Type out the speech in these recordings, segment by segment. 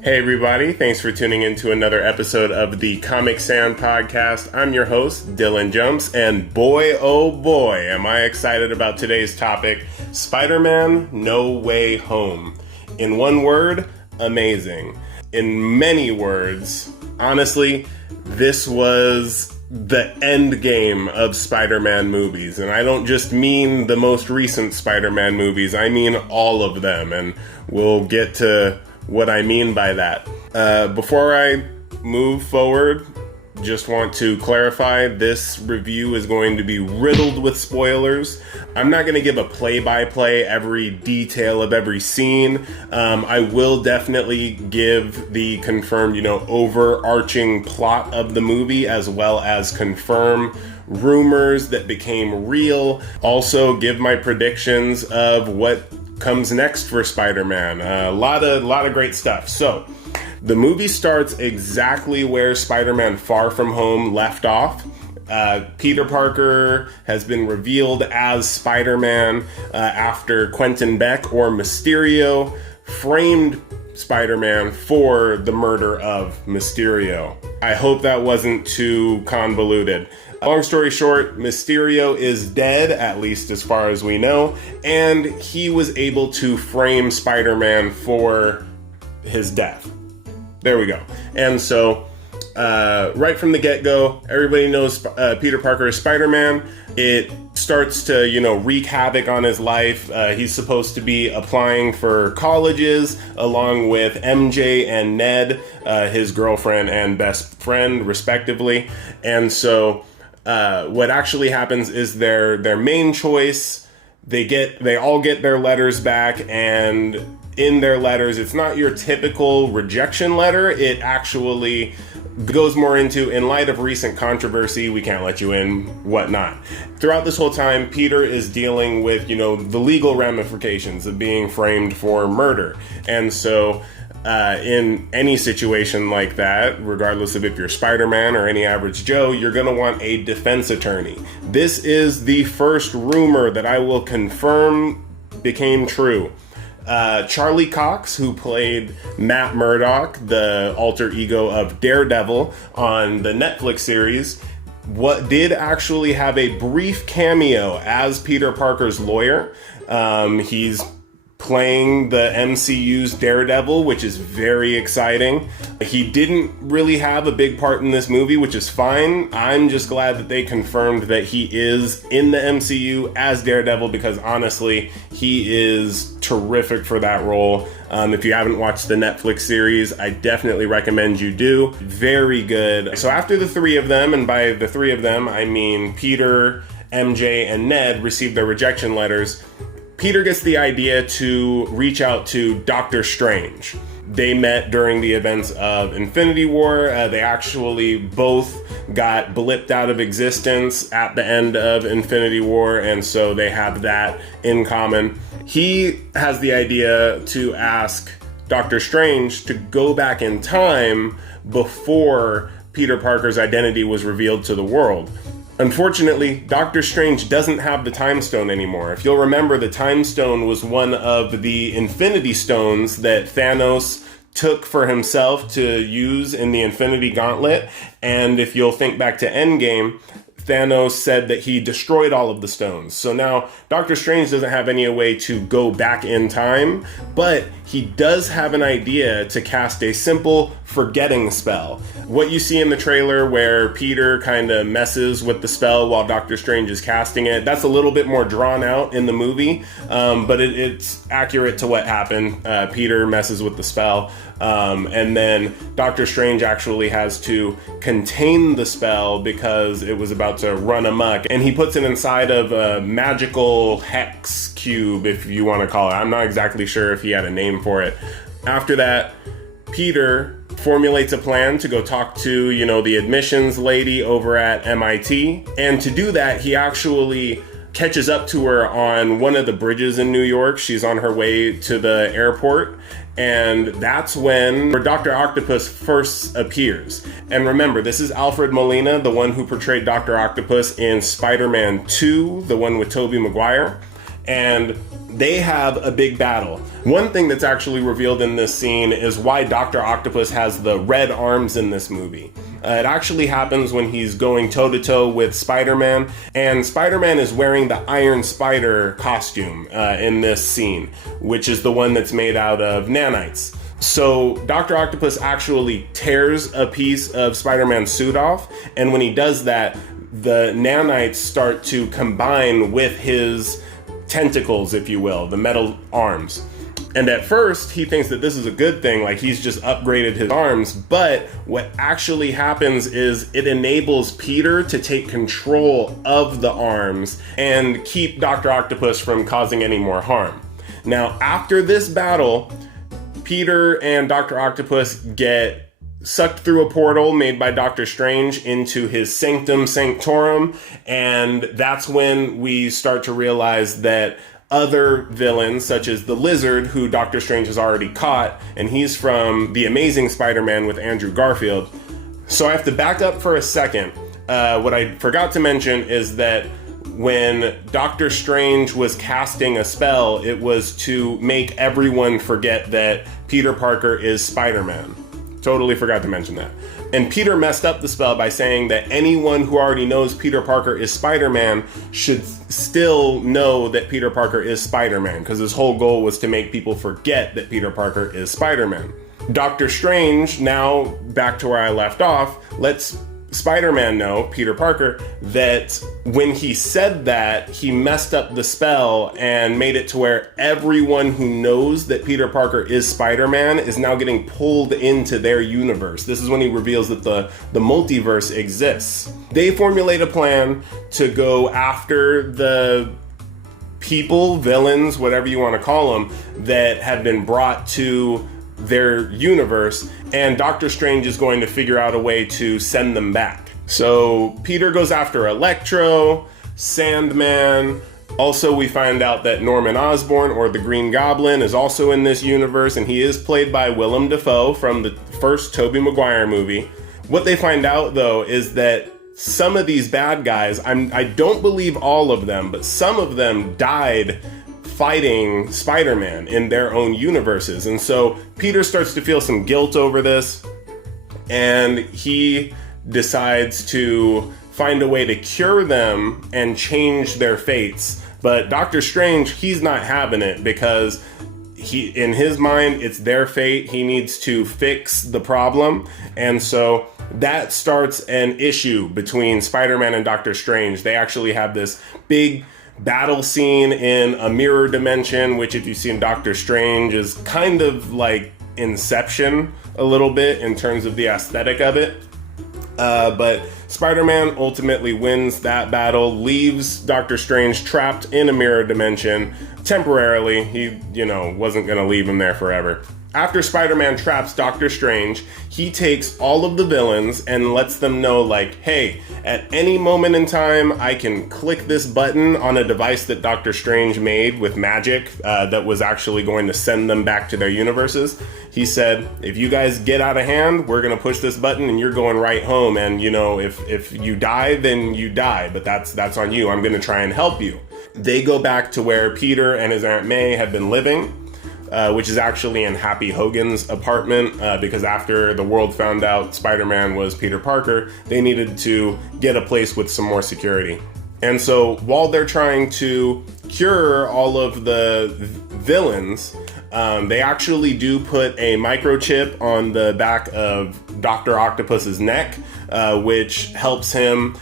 Hey everybody, thanks for tuning in to another episode of the Comic Sound Podcast. I'm your host, Dylan Jumps, and boy oh boy am I excited about today's topic, Spider-Man No Way Home. In one word, amazing. In many words, honestly, this was the end game of Spider-Man movies. And I don't just mean the most recent Spider-Man movies, I mean all of them, and we'll get to what I mean by that. Before I move forward, just want to clarify, this review is going to be riddled with spoilers. I'm not going to give a play-by-play, every detail of every scene. I will definitely give the confirmed, overarching plot of the movie, as well as confirm rumors that became real. Also give my predictions of what comes next for Spider-Man. A lot of great stuff. So, the movie starts exactly where Spider-Man Far From Home left off. Peter Parker has been revealed as Spider-Man after Quentin Beck, or Mysterio, framed Spider-Man for the murder of Mysterio. I hope that wasn't too convoluted. Long story short, Mysterio is dead, at least as far as we know, and he was able to frame Spider-Man for his death. There we go. And so, right from the get-go, everybody knows Peter Parker is Spider-Man. It starts to, wreak havoc on his life. He's supposed to be applying for colleges along with MJ and Ned, his girlfriend and best friend, respectively. And so, what actually happens is their main choice, they all get their letters back, and in their letters, it's not your typical rejection letter. It actually goes more into, in light of recent controversy, we can't let you in, whatnot. Throughout this whole time, Peter is dealing with, the legal ramifications of being framed for murder. And so, in any situation like that, regardless of if you're Spider-Man or any average Joe, you're going to want a defense attorney. This is the first rumor that I will confirm became true. Charlie Cox, who played Matt Murdock, the alter ego of Daredevil on the Netflix series, did actually have a brief cameo as Peter Parker's lawyer. He's playing the MCU's Daredevil, which is very exciting. He didn't really have a big part in this movie, which is fine. I'm just glad that they confirmed that he is in the MCU as Daredevil, because honestly, he is terrific for that role. If you haven't watched the Netflix series, I definitely recommend you do. Very good. So after the three of them, and by the three of them, I mean Peter, MJ, and Ned, received their rejection letters, Peter gets the idea to reach out to Doctor Strange. They met during the events of Infinity War. They actually both got blipped out of existence at the end of Infinity War, and so they have that in common. He has the idea to ask Doctor Strange to go back in time before Peter Parker's identity was revealed to the world. Unfortunately, Doctor Strange doesn't have the Time Stone anymore. If you'll remember, the Time Stone was one of the Infinity Stones that Thanos took for himself to use in the Infinity Gauntlet. And if you'll think back to Endgame, Thanos said that he destroyed all of the stones. So now Doctor Strange doesn't have any way to go back in time, but he does have an idea to cast a simple forgetting spell. What you see in the trailer where Peter kind of messes with the spell while Doctor Strange is casting it, that's a little bit more drawn out in the movie, but it's accurate to what happened. Peter messes with the spell, and then Doctor Strange actually has to contain the spell because it was about to run amok, and he puts it inside of a magical hex cube, if you want to call it. I'm not exactly sure if he had a name for it. After that, Peter formulates a plan to go talk to, the admissions lady over at MIT. And to do that, he actually catches up to her on one of the bridges in New York. She's on her way to the airport. And that's when Dr. Octopus first appears. And remember, this is Alfred Molina, the one who portrayed Dr. Octopus in Spider-Man 2, the one with Tobey Maguire. and they have a big battle. One thing that's actually revealed in this scene is why Dr. Octopus has the red arms in this movie. It actually happens when he's going toe-to-toe with Spider-Man, and Spider-Man is wearing the Iron Spider costume in this scene, which is the one that's made out of nanites. So Dr. Octopus actually tears a piece of Spider-Man's suit off, and when he does that, the nanites start to combine with his tentacles, if you will, the metal arms. And at first, he thinks that this is a good thing, like he's just upgraded his arms, but what actually happens is it enables Peter to take control of the arms and keep Dr. Octopus from causing any more harm. Now, after this battle, Peter and Dr. Octopus get sucked through a portal made by Doctor Strange into his Sanctum Sanctorum, and that's when we start to realize that other villains, such as the Lizard, who Doctor Strange has already caught, and he's from The Amazing Spider-Man with Andrew Garfield. So I have to back up for a second. What I forgot to mention is that when Doctor Strange was casting a spell, it was to make everyone forget that Peter Parker is Spider-Man. Totally forgot to mention that. And Peter messed up the spell by saying that anyone who already knows Peter Parker is Spider-Man should still know that Peter Parker is Spider-Man, because his whole goal was to make people forget that Peter Parker is Spider-Man. Doctor Strange, now back to where I left off, lets Spider-Man know, Peter Parker, that when he said that, he messed up the spell and made it to where everyone who knows that Peter Parker is Spider-Man is now getting pulled into their universe. This is when he reveals that the multiverse exists. They formulate a plan to go after the people, villains, whatever you want to call them, that have been brought to their universe, and Doctor Strange is going to figure out a way to send them back. So Peter goes after Electro, Sandman. Also, we find out that Norman Osborn, or the Green Goblin, is also in this universe, and he is played by Willem Dafoe from the first Tobey Maguire movie. What they find out, though, is that some of these bad guys, I don't believe all of them, but some of them died fighting Spider-Man in their own universes. And so Peter starts to feel some guilt over this, and he decides to find a way to cure them and change their fates. But Doctor Strange, he's not having it, because in his mind, it's their fate. He needs to fix the problem. And so that starts an issue between Spider-Man and Doctor Strange. They actually have this big battle scene in a mirror dimension, which, if you've seen Doctor Strange, is kind of like Inception a little bit in terms of the aesthetic of it. But Spider-Man ultimately wins that battle, leaves Doctor Strange trapped in a mirror dimension temporarily. He, wasn't going to leave him there forever. After Spider-Man traps Doctor Strange, he takes all of the villains and lets them know, like, hey, at any moment in time, I can click this button on a device that Doctor Strange made with magic that was actually going to send them back to their universes. He said, if you guys get out of hand, we're going to push this button and you're going right home. And, if you die, then you die. But that's on you. I'm going to try and help you. They go back to where Peter and his Aunt May have been living. Which is actually in Happy Hogan's apartment, because after the world found out Spider-Man was Peter Parker, they needed to get a place with some more security. And so while they're trying to cure all of the villains, they actually do put a microchip on the back of Dr. Octopus's neck, which helps him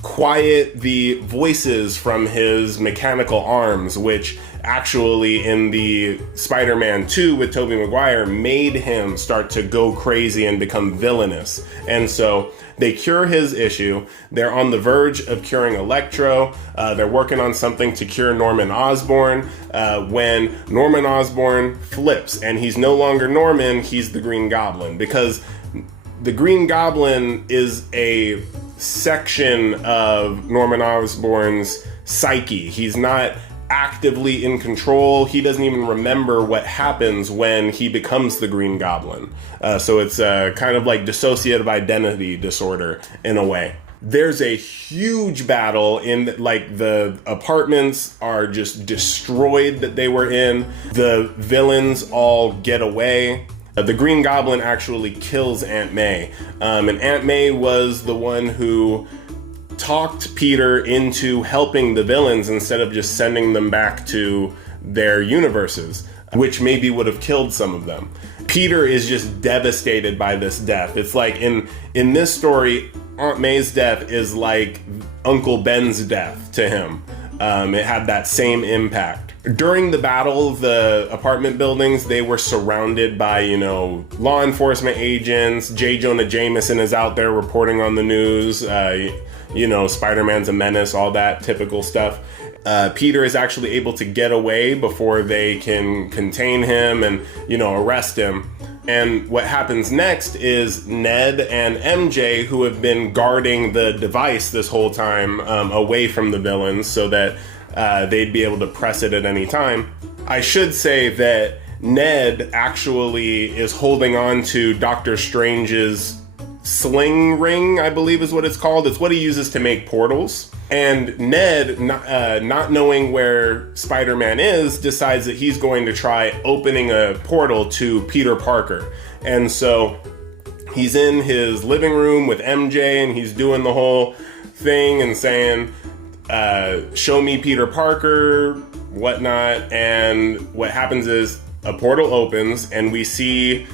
quiet the voices from his mechanical arms, which actually in the Spider-Man 2 with Tobey Maguire made him start to go crazy and become villainous. And so they cure his issue. They're on the verge of curing Electro. They're working on something to cure Norman Osborn, when Norman Osborn flips, and he's no longer Norman, he's the Green Goblin, because the Green Goblin is a section of Norman Osborn's psyche. He's not actively in control. He doesn't even remember what happens when he becomes the Green Goblin. So it's kind of like dissociative identity disorder in a way. there's a huge battle in, like, the apartments are just destroyed that they were in. The villains all get away. The Green Goblin actually kills Aunt May. And Aunt May was the one who talked Peter into helping the villains instead of just sending them back to their universes, which maybe would have killed some of them. Peter is just devastated by this death. It's like in this story, Aunt May's death is like Uncle Ben's death to him. It had that same impact. During the battle, the apartment buildings, they were surrounded by, law enforcement agents. J. Jonah Jameson is out there reporting on the news. Spider-Man's a menace, all that typical stuff. Peter is actually able to get away before they can contain him and, arrest him. And what happens next is Ned and MJ, who have been guarding the device this whole time, away from the villains so that they'd be able to press it at any time. I should say that Ned actually is holding on to Doctor Strange's sling ring, I believe is what it's called. It's what he uses to make portals. And Ned, not knowing where Spider-Man is, decides that he's going to try opening a portal to Peter Parker. And so he's in his living room with MJ and he's doing the whole thing and saying, show me Peter Parker, whatnot. And what happens is a portal opens and we see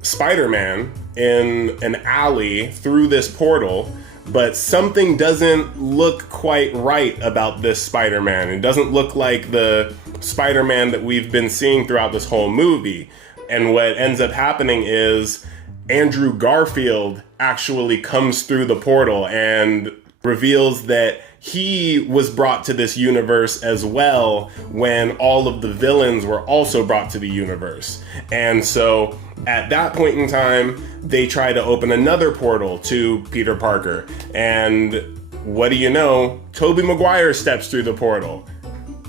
Spider-Man in an alley through this portal, but something doesn't look quite right about this Spider-Man. It doesn't look like the Spider-Man that we've been seeing throughout this whole movie. And what ends up happening is Andrew Garfield actually comes through the portal and reveals that he was brought to this universe as well when all of the villains were also brought to the universe. And so at that point in time, they try to open another portal to Peter Parker. And what do you know? Tobey Maguire steps through the portal.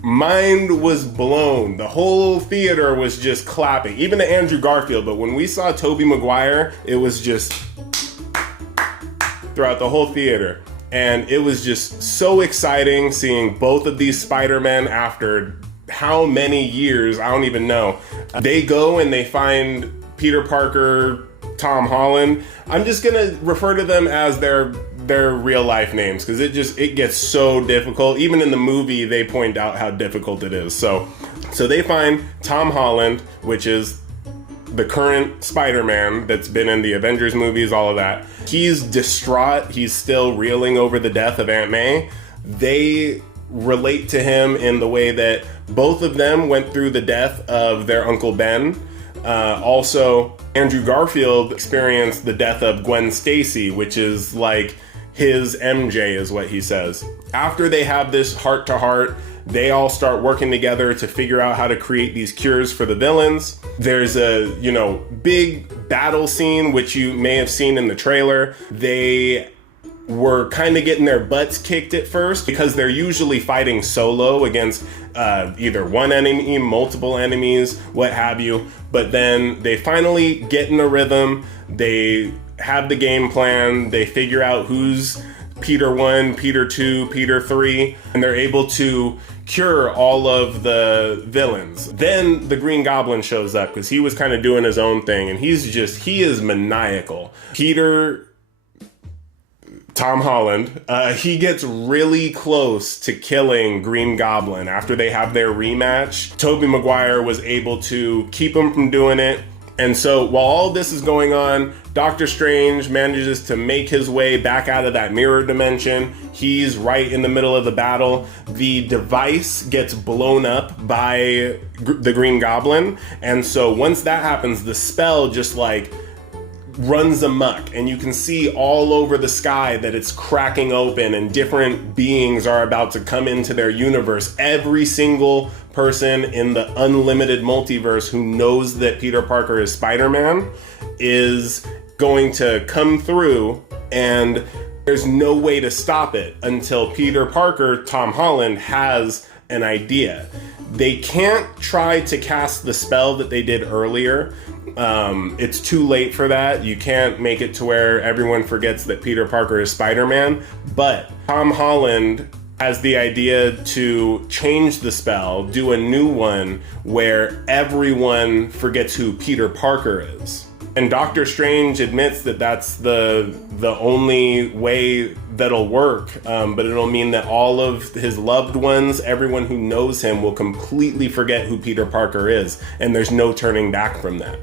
Mind was blown. The whole theater was just clapping, even to Andrew Garfield. But when we saw Tobey Maguire, it was just throughout the whole theater. And it was just so exciting seeing both of these Spider-Men after how many years, I don't even know. They go and they find Peter Parker, Tom Holland. I'm just gonna refer to them as their real life names because it gets so difficult. Even in the movie, they point out how difficult it is. So they find Tom Holland, which is the current Spider-Man that's been in the Avengers movies, all of that. He's distraught. He's still reeling over the death of Aunt May. They relate to him in the way that both of them went through the death of their Uncle Ben. Also, Andrew Garfield experienced the death of Gwen Stacy, which is like his MJ is what he says. After they have this heart-to-heart, they all start working together to figure out how to create these cures for the villains. There's a, big battle scene, which you may have seen in the trailer. They were kind of getting their butts kicked at first because they're usually fighting solo against either one enemy, multiple enemies, what have you. But then they finally get in a rhythm. They have the game plan. They figure out who's Peter 1, Peter 2, Peter 3, and they're able to cure all of the villains. Then the Green Goblin shows up because he was kind of doing his own thing, and he is maniacal. Tom Holland, he gets really close to killing Green Goblin after they have their rematch. Tobey Maguire was able to keep him from doing it. And so while all this is going on, Doctor Strange manages to make his way back out of that mirror dimension. He's right in the middle of the battle. The device gets blown up by the Green Goblin. And so once that happens, the spell just runs amok, and you can see all over the sky that it's cracking open and different beings are about to come into their universe. Every single person in the unlimited multiverse who knows that Peter Parker is Spider-Man is going to come through, and there's no way to stop it until Peter Parker, Tom Holland, has an idea. They can't try to cast the spell that they did earlier It's too late for that. You can't make it to where everyone forgets that Peter Parker is Spider-Man. But Tom Holland has the idea to change the spell, do a new one where everyone forgets who Peter Parker is. And Doctor Strange admits that that's the only way that'll work, but it'll mean that all of his loved ones, everyone who knows him, will completely forget who Peter Parker is, and there's no turning back from that.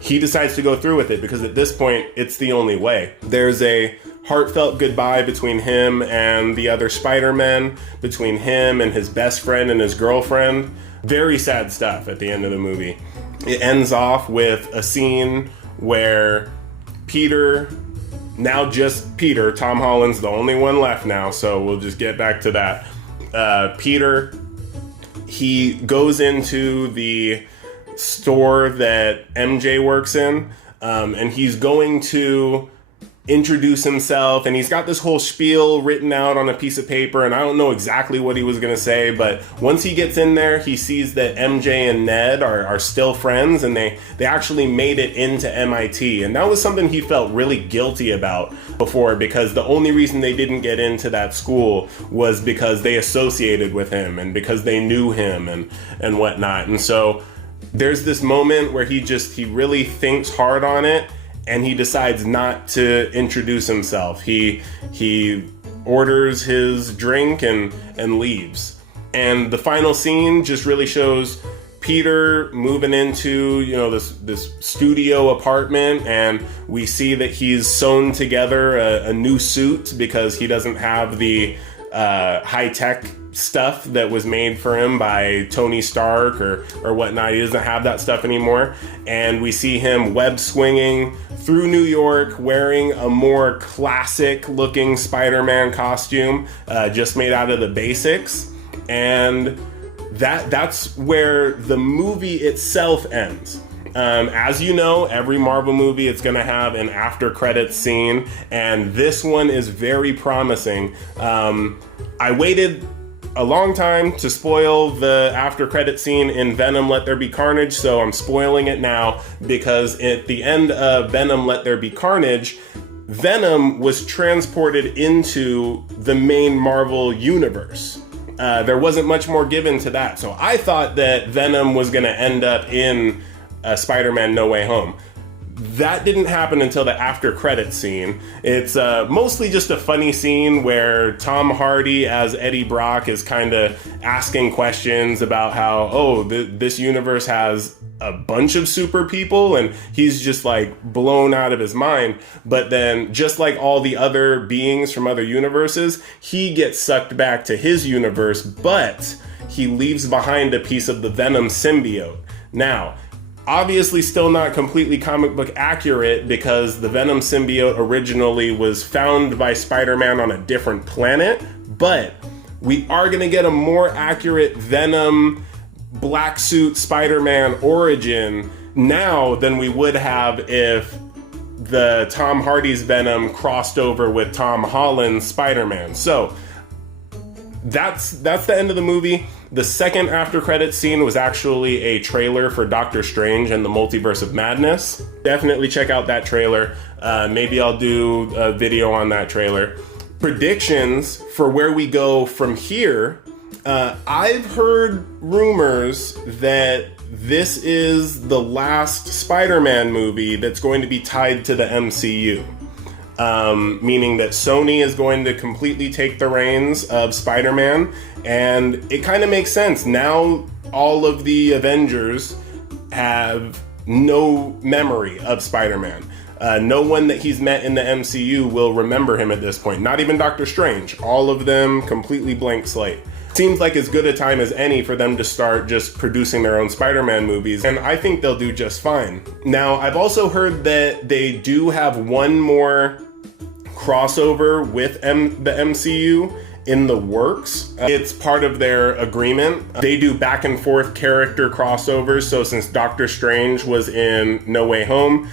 He decides to go through with it because at this point, it's the only way. There's a heartfelt goodbye between him and the other Spider-Men, between him and his best friend and his girlfriend. Very sad stuff at the end of the movie. It ends off with a scene where Peter, now just Peter, Tom Holland's the only one left now, so we'll just get back to that. Peter, he goes into the store that MJ works in, and he's going to introduce himself, and he's got this whole spiel written out on a piece of paper, and I don't know exactly what he was going to say, but once he gets in there, he sees that MJ and Ned are still friends, and they actually made it into MIT, and that was something he felt really guilty about before, because the only reason they didn't get into that school was because they associated with him, and because they knew him, and whatnot. And so there's this moment where he really thinks hard on it, and he decides not to introduce himself. He orders his drink and leaves. And the final scene just really shows Peter moving into, this studio apartment, and we see that he's sewn together a new suit because he doesn't have the high-tech stuff that was made for him by Tony Stark or whatnot. He doesn't have that stuff anymore. And we see him web swinging through New York wearing a more classic looking Spider-Man costume, just made out of the basics. And that's where the movie itself ends. As you know, every Marvel movie, it's going to have an after credits scene, and this one is very promising. I waited a long time to spoil the after credit scene in Venom Let There Be Carnage, so I'm spoiling it now, because at the end of Venom Let There Be Carnage, Venom was transported into the main Marvel universe. There wasn't much more given to that, so I thought that Venom was going to end up in Spider-Man No Way Home. That didn't happen until the after credits scene. It's mostly just a funny scene where Tom Hardy as Eddie Brock is kind of asking questions about how, this universe has a bunch of super people, and he's just like blown out of his mind. But then, just like all the other beings from other universes, he gets sucked back to his universe, but he leaves behind a piece of the Venom symbiote. Now, obviously still not completely comic book accurate, because the Venom symbiote originally was found by Spider-Man on a different planet, but we are going to get a more accurate Venom black suit Spider-Man origin now than we would have if the Tom Hardy's Venom crossed over with Tom Holland's Spider-Man. So that's the end of the movie. The second after credits scene was actually a trailer for Doctor Strange and the Multiverse of Madness. Definitely check out that trailer. Maybe I'll do a video on that trailer. Predictions for where we go from here. I've heard rumors that this is the last Spider-Man movie that's going to be tied to the MCU. Meaning that Sony is going to completely take the reins of Spider-Man, and it kind of makes sense. Now all of the Avengers have no memory of Spider-Man. No one that he's met in the MCU will remember him at this point. Not even Doctor Strange. All of them completely blank slate. Seems like as good a time as any for them to start just producing their own Spider-Man movies, and I think they'll do just fine. Now, I've also heard that they do have one more crossover with the MCU in the works. It's part of their agreement. They do back and forth character crossovers, so since Doctor Strange was in No Way Home,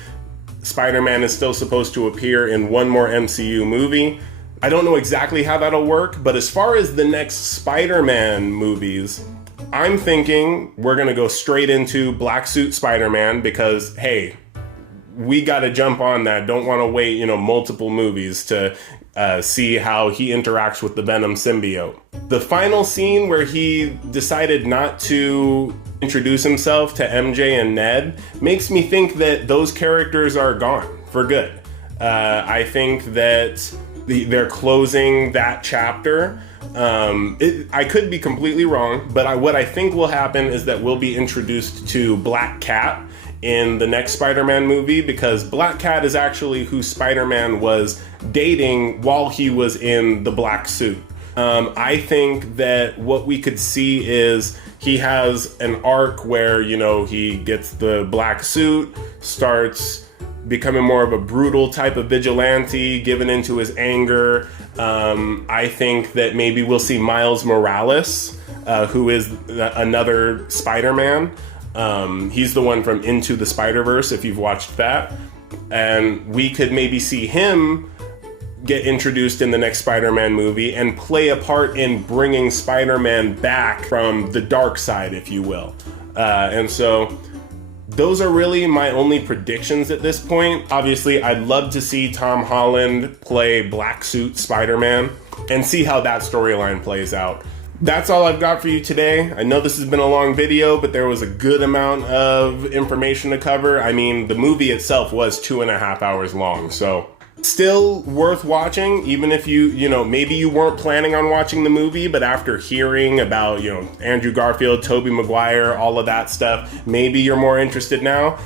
Spider-Man is still supposed to appear in one more MCU movie. I don't know exactly how that'll work, but as far as the next Spider-Man movies, I'm thinking we're going to go straight into Black Suit Spider-Man because, hey, we got to jump on that. Don't want to wait, multiple movies to see how he interacts with the Venom symbiote. The final scene where he decided not to introduce himself to MJ and Ned makes me think that those characters are gone for good. I think that they're closing that chapter. I could be completely wrong, but what I think will happen is that we'll be introduced to Black Cat in the next Spider-Man movie, because Black Cat is actually who Spider-Man was dating while he was in the black suit. I think that what we could see is he has an arc where, he gets the black suit, starts becoming more of a brutal type of vigilante, giving into his anger. I think that maybe we'll see Miles Morales, who is another Spider-Man. He's the one from Into the Spider-Verse, if you've watched that. And we could maybe see him get introduced in the next Spider-Man movie and play a part in bringing Spider-Man back from the dark side, if you will. And so those are really my only predictions at this point. Obviously, I'd love to see Tom Holland play Black Suit Spider-Man and see how that storyline plays out. That's all I've got for you today. I know this has been a long video, but there was a good amount of information to cover. I mean, the movie itself was 2.5 hours long, so still worth watching, even if maybe you weren't planning on watching the movie, but after hearing about, Andrew Garfield, Tobey Maguire, all of that stuff, maybe you're more interested now.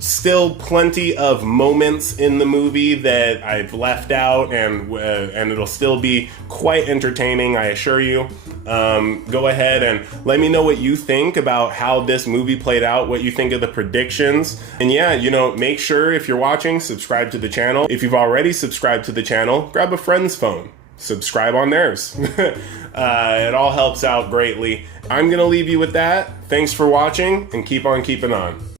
Still plenty of moments in the movie that I've left out, and it'll still be quite entertaining, I assure you. Go ahead and let me know what you think about how this movie played out, what you think of the predictions. And yeah, make sure if you're watching, subscribe to the channel. If you've already subscribed to the channel, grab a friend's phone, subscribe on theirs. It all helps out greatly. I'm gonna leave you with that. Thanks for watching, and keep on keeping on.